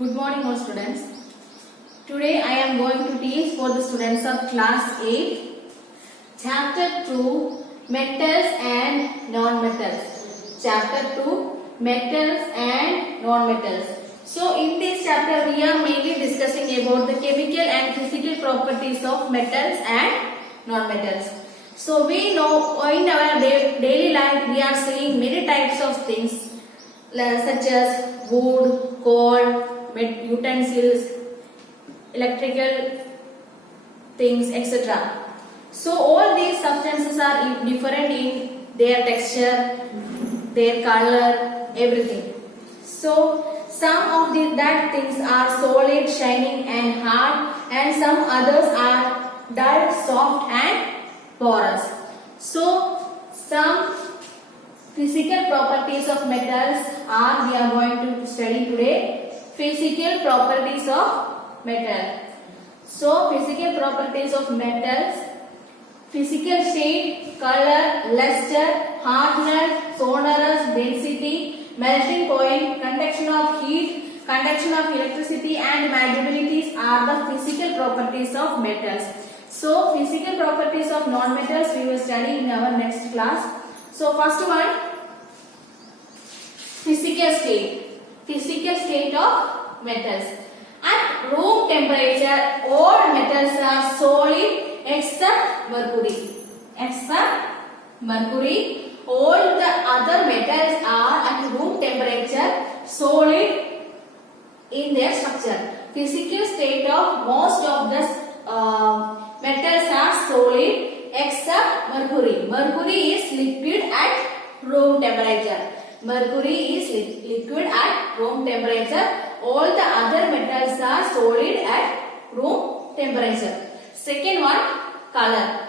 Good morning all students. Today I am going to teach for the students of class 8 chapter 2 metals and non-metals. Chapter 2 metals and non-metals. So in this chapter we are mainly discussing about the chemical and physical properties of metals and non-metals. So we know in our daily life we are seeing many types of things such as wood, coal, utensils, electrical things, etc. So all these substances are different in their texture, their color, everything. So some of that things are solid, shining and hard, and some others are dull, soft and porous. So some physical properties of metals we are going to study today. Physical properties of metal. So physical properties of metals: physical state, color, luster, hardness, sonorous, density, melting point, conduction of heat, conduction of electricity and malleabilities are the physical properties of metals. So physical properties of non-metals we will study in our next class. So first one, physical state. Physical state of metals. At room temperature, all metals are solid except mercury. Except mercury, all the other metals are at room temperature solid in their structure. Physical state of most of the metals are solid except mercury. Mercury is liquid at room temperature. Mercury is liquid at room temperature. All the other metals are solid at room temperature. Second one, color.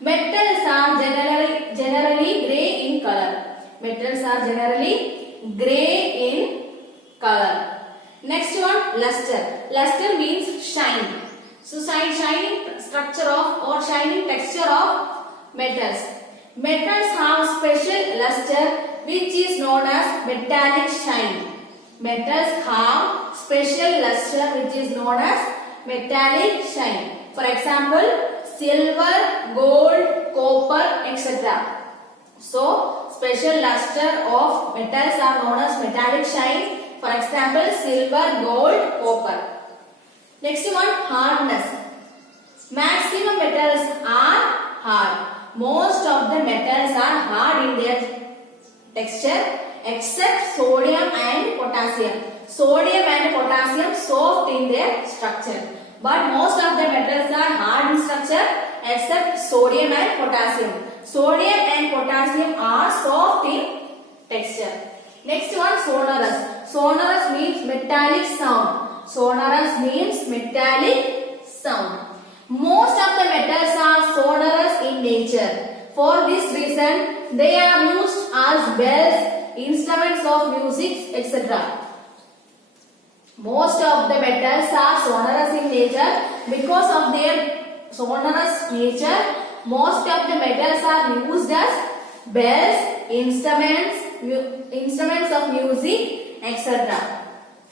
Metals are generally grey in color. Metals are generally grey in color. Next one, luster. Luster means shine. So shining structure of or shining texture of metals. Metals have special luster which is known as metallic shine. Metals have special luster which is known as metallic shine. For example, silver, gold, copper, etc. So, special luster of metals are known as metallic shine. For example, silver, gold, copper. Next one, hardness. Maximum metals are hard. Most of the metals are hard in their texture except sodium and potassium. Sodium and potassium soft in their structure. But most of the metals are hard in structure except sodium and potassium. Sodium and potassium are soft in texture. Next one, sonorous. Sonorous means metallic sound. Sonorous means metallic sound. Most of the metals are sonorous in nature. For this reason, they are used as bells, instruments of music, etc. Most of the metals are sonorous in nature. Because of their sonorous nature, most of the metals are used as bells, instruments of music, etc.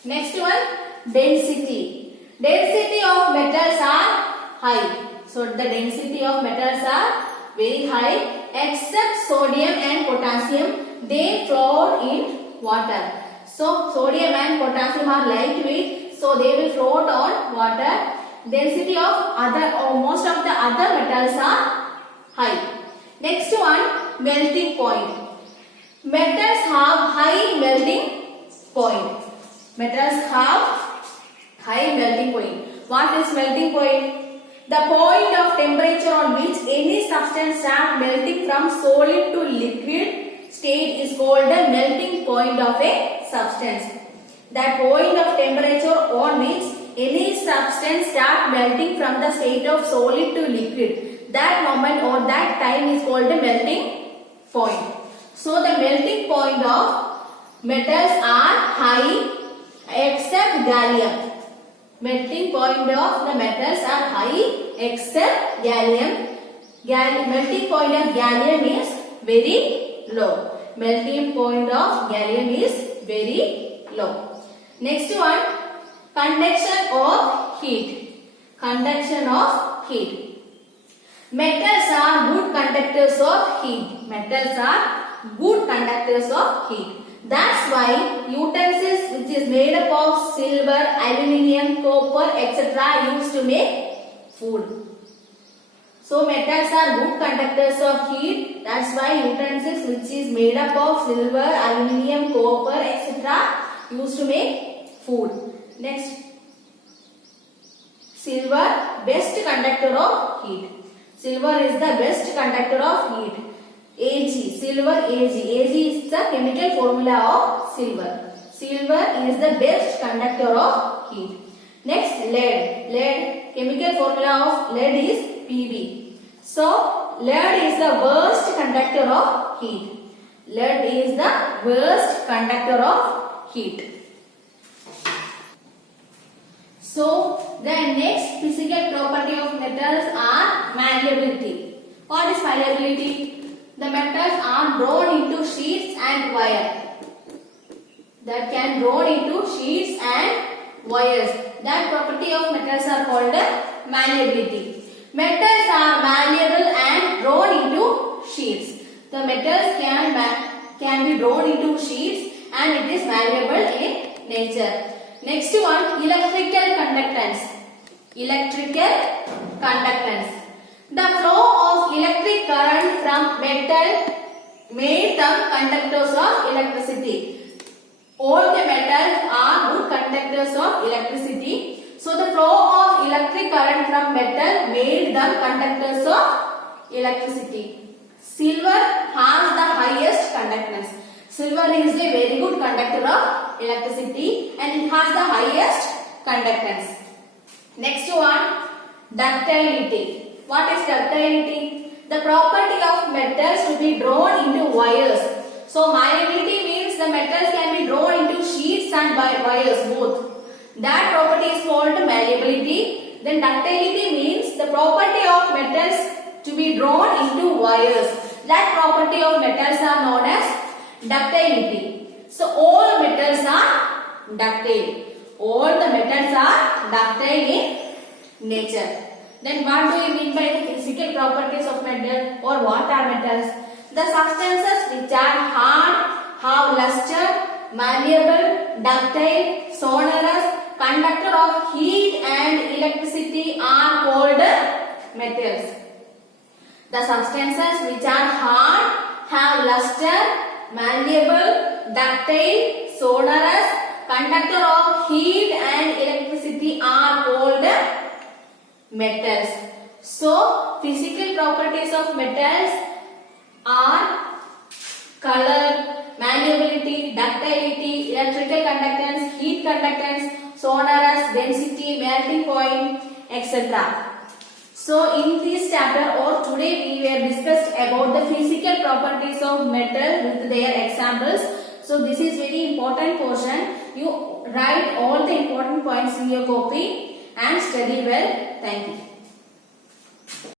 Next one, density. Density of metals are high. So the density of metals are very high except sodium and potassium. They float in water. So sodium and potassium are lightweight, so they will float on water. Density of most of the other metals are high. Next one, melting point. Metals have high melting point. Metals have high melting point. What is melting point? The point of temperature on which any substance starts melting from solid to liquid state is called the melting point of a substance. That point of temperature on which any substance starts melting from the state of solid to liquid, that moment or that time is called the melting point. So the melting point of metals are high except gallium. Melting point of the metals are high except gallium. Melting point of gallium is very low. Melting point of gallium is very low. Next one, conduction of heat. Conduction of heat. Metals are good conductors of heat. Metals are good conductors of heat. That's why utensils which is made up of silver, aluminium, copper, etc. used to make food. So metals are good conductors of heat. That's why utensils which is made up of silver, aluminium, copper, etc. used to make food. Next, silver, best conductor of heat. Silver is the best conductor of heat. Ag, silver Ag. Ag is the chemical formula of silver. Silver is the best conductor of heat. Next, lead. Lead, chemical formula of lead is Pb. So, lead is the worst conductor of heat. Lead is the worst conductor of heat. So, the next physical property of metals are malleability. What is malleability? The metals are drawn into sheets and wire. That can drawn into sheets and wires. That property of metals are called malleability. Metals are malleable and drawn into sheets. The metals can be drawn into sheets and it is malleable in nature. Next one, electrical conductance. Electrical conductance. The flow of electric current from metal made them conductors of electricity. All the metals are good conductors of electricity. So the flow of electric current from metal made them conductors of electricity. Silver has the highest conductance. Silver is a very good conductor of electricity and it has the highest conductance. Next one, ductility. What is ductility? The property of metals to be drawn into wires. So malleability means the metals can be drawn into sheets and wires both. That property is called malleability. Then ductility means the property of metals to be drawn into wires. That property of metals are known as ductility. So all metals are ductile. All the metals are ductile in nature. Then what do you mean by the physical properties of metal or what are metals? The substances which are hard, have luster, malleable, ductile, sonorous, conductor of heat and electricity are called metals. The substances which are hard, have luster, malleable, ductile, sonorous, conductor of heat and electricity are called metals. So, physical properties of metals are color, malleability, ductility, electrical conductance, heat conductance, sonorous, density, melting point, etc. So, in this chapter or today we were discussed about the physical properties of metal with their examples. So, this is very important portion. You write all the important points in your copy and study well. Thank you.